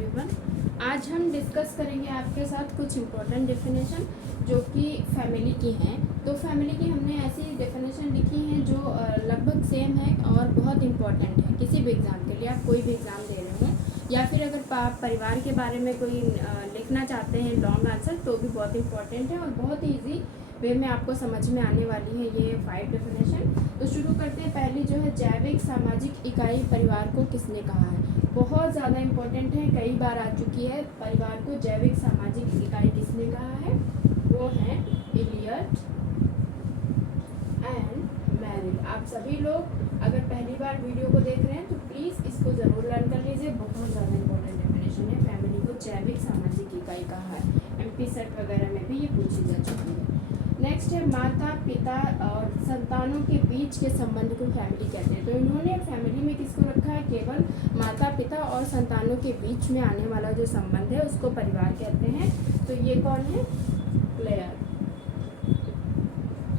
Everyone. आज हम discuss करेंगे आपके साथ कुछ इम्पोर्टेंट डेफिनेशन जो कि फैमिली की हैं। तो फैमिली की हमने ऐसी डेफिनेशन लिखी हैं जो लगभग सेम है और बहुत इम्पोर्टेंट है किसी भी एग्ज़ाम के लिए। आप कोई भी एग्ज़ाम दे रहे हो या फिर अगर आप परिवार के बारे में कोई लिखना चाहते हैं लॉन्ग आंसर, तो भी बहुत इम्पोर्टेंट है और बहुत ईजी वे में आपको समझ में आने वाली है ये 5 डेफिनेशन। तो शुरू करते हैं। पहली जो है, जैविक सामाजिक इकाई परिवार को किसने कहा है। बहुत ज़्यादा इम्पोर्टेंट है, कई बार आ चुकी है। परिवार को जैविक सामाजिक इकाई किसने कहा है, वो है इलियट एंड मेरिल। आप सभी लोग अगर पहली बार वीडियो को देख रहे हैं तो प्लीज़ इसको ज़रूर लर्न कर लीजिए। बहुत ज़्यादा इम्पोर्टेंट डेफिनेशन है। फैमिली को जैविक सामाजिक इकाई कहा है। MP सेट वगैरह में भी ये पूछी जा चुकी है। नेक्स्ट है, माता पिता और संतानों के बीच के संबंध को फैमिली कहते हैं। तो इन्होंने फैमिली में किसको रखा है, केवल माता पिता और संतानों के बीच में आने वाला जो संबंध है उसको परिवार कहते हैं। तो ये कौन है, क्लेयर।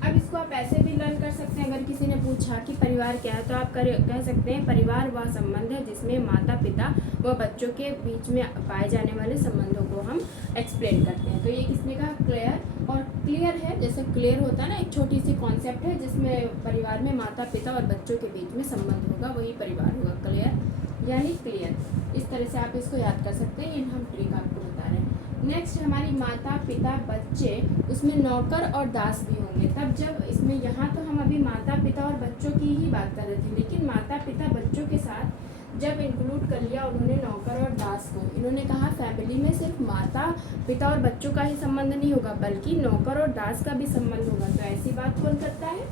अब इसको आप ऐसे भी लर्न कर सकते हैं। अगर किसी ने पूछा कि परिवार क्या है, तो आप कह सकते हैं परिवार वह संबंध है जिसमें माता पिता व बच्चों के बीच में पाए जाने वाले संबंधों को हम एक्सप्लेन करते हैं। तो ये किसने कहा, क्लियर। और क्लियर है, जैसे क्लियर होता है ना, एक छोटी सी कॉन्सेप्ट है जिसमें परिवार में माता पिता और बच्चों के बीच में संबंध होगा, वही परिवार होगा, क्लियर यानी क्लियर। इस तरह से आप इसको याद कर सकते हैं। ये हम ट्रिक आपको बता रहे हैं। नेक्स्ट, हमारी माता पिता बच्चे, उसमें नौकर और दास भी होंगे। तब जब इसमें यहाँ तो हम अभी माता पिता और बच्चों की ही बात कर रहे थे, लेकिन माता पिता बच्चों के साथ जब इंक्लूड कर लिया उन्होंने नौकर और दास को, इन्होंने कहा फैमिली में सिर्फ माता पिता और बच्चों का ही संबंध नहीं होगा बल्कि नौकर और दास का भी संबंध होगा। तो ऐसी बात कौन करता है,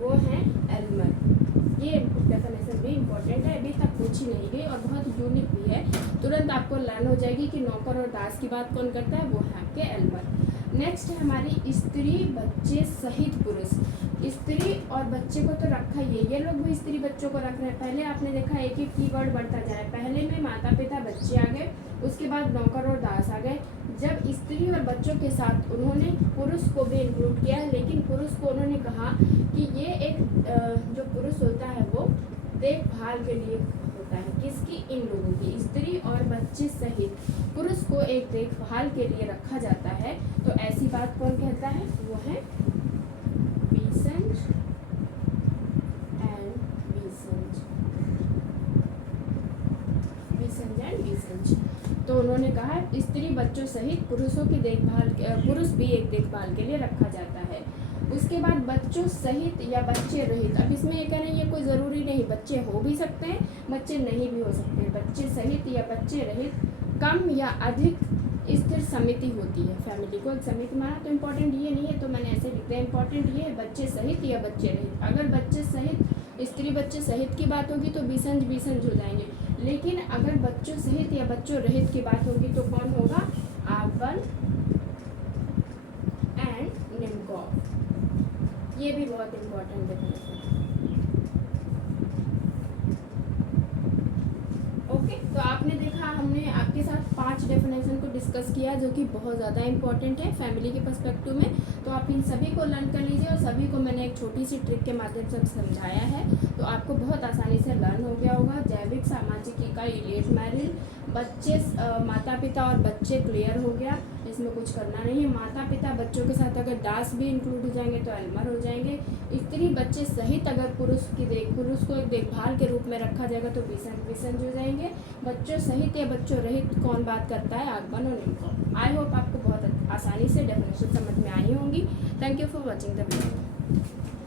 वो है एल्मर। ये डेफिनेशन भी इम्पोर्टेंट है, अभी तक पूछी नहीं गई और बहुत यूनिक भी है। तुरंत आपको लर्न हो जाएगी कि नौकर और दास की बात कौन करता है, वो है आपके एल्मर। नेक्स्ट है हमारी स्त्री बच्चे सहित पुरुष। स्त्री और बच्चे को तो रखा ही है, ये लोग भी स्त्री बच्चों को रख रहे हैं। पहले आपने देखा एक एक कीवर्ड बढ़ता जा रहा है। पहले में माता पिता बच्चे आ गए, उसके बाद नौकर और दास आ गए। जब स्त्री और बच्चों के साथ उन्होंने पुरुष को भी इंक्लूड किया है, लेकिन पुरुष को उन्होंने कहा कि ये एक जो पुरुष होता है वो देखभाल के लिए होता है। किसकी, इन लोगों की, स्त्री और बच्चे सहित पुरुष को एक देखभाल के लिए रखा जाता है। तो ऐसी बात कौन कहता है, वो है विसेंट एंड विसेंट। विसेंट एंड विसेंट। तो उन्होंने कहा स्त्री बच्चों सहित पुरुषों की देखभाल, पुरुष भी एक देखभाल के लिए रखा जाता है। उसके बाद बच्चों सहित या बच्चे रहित। अब इसमें ये कह रहे हैं ये कोई ज़रूरी नहीं, बच्चे हो भी सकते हैं बच्चे नहीं भी हो सकते हैं। बच्चे सहित या बच्चे रहित कम या अधिक स्थिर समिति होती है। फैमिली को एक समिति माना, तो इम्पोर्टेंट ये नहीं है तो मैंने ऐसे लिख दिया। इम्पोर्टेंट ये है बच्चे सहित या बच्चे रहित। अगर बच्चे सहित स्त्री बच्चे सहित की बात होगी तो बीसंज बीसंज हो जाएंगे, लेकिन अगर बच्चों सहित या बच्चों रहित की बात होगी तो कौन होगा, आर्बन एंड निम्कोफ। ये भी बहुत इम्पोर्टेंट डेफिनेशन है। ओके, तो आपने देखा हमने आपके साथ 5 डेफिनेशन को डिस्कस किया जो कि बहुत ज़्यादा इंपॉर्टेंट है फैमिली के पर्सपेक्टिव में। तो आप इन सभी को लर्न कर लीजिए और सभी को मैंने एक छोटी सी ट्रिक के माध्यम से समझाया है, तो आपको बहुत आसानी से लर्न हो गया होगा। जैविक सामाजिक इकाई इलियट मेरिल, बच्चे माता पिता और बच्चे क्लियर हो गया, इसमें कुछ करना नहीं है। माता पिता बच्चों के साथ अगर दास भी इंक्लूड हो जाएंगे तो एल्मर हो जाएंगे। स्त्री बच्चे सहित अगर पुरुष को एक देखभाल के रूप में रखा जाएगा तो विसंज हो जाएंगे। बच्चों सहित या बच्चों रहित कौन बात करता है, आर्बन और निम्कोफ। आई होप आपको बहुत आसानी से डेफिनेशन समझ में आई होंगी। Thank you for watching the video.